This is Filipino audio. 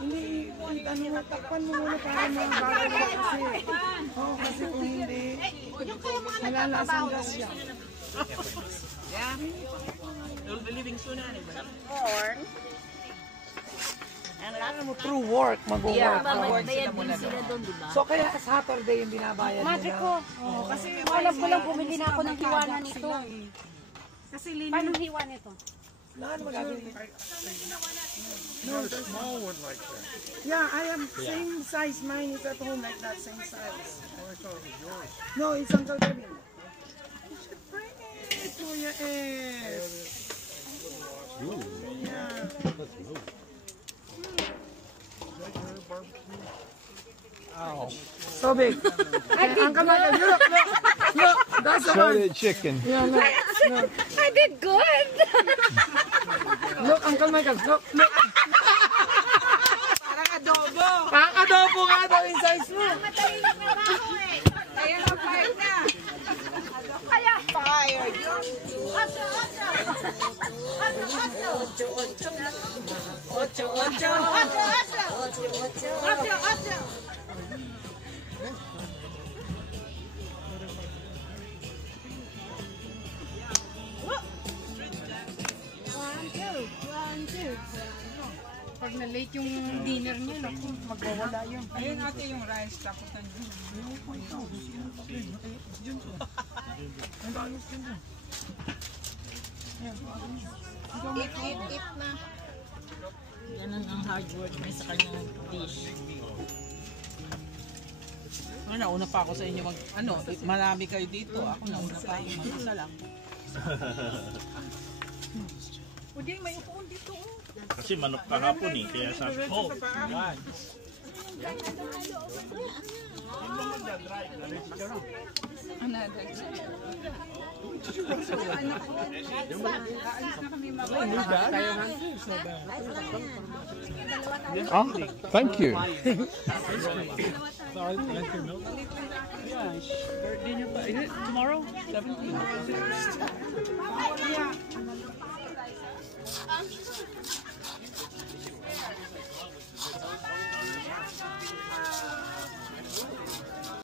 Hindi, ano, takpan mo muna para mabagal mo kasi. Oo, kasi kung hindi, malalasan ka siya. Yeah. You'll be leaving soon anyway. Corn. And Ano mo, through work, mag-work. yeah, bayad din sila doon, di ba? So kaya Saturday yung binabayad nila. Madre ko. Oo, kasi Alam ko lang, bumili na ako ng hiwana nito. Kasi linis. Paano hiwa nito? Naan magagawin? No, small one like that. Yeah, I am same size. Mine is at home like that, same size. Oh, I thought it was yours. No, it's Uncle Kevin. You should bring it to your ass. Yeah. So big. Uncle Michael, look. That's the one. chicken. Yeah, look. I did good! Look, Uncle Michael, look. Parang adobo. Parang adobo nga daw yung size mo. Kaya na-fire na. Kaya! Fired. Pag na-late yung dinner niyo, naku, magwawala yun. Ayun ate yung rice. Tapos nandun. Eat na. Ganun ang hard work niya sa kanyang dish. Nauna pa ako sa inyo marami kayo dito. Ako nauna pa. Mag-isa lang. O di, may upuan dito. Kasi manok kahapon eh, kaya sabi ko, yan. Oh, thank you. Birthday niyo pa. Is it tomorrow? 17?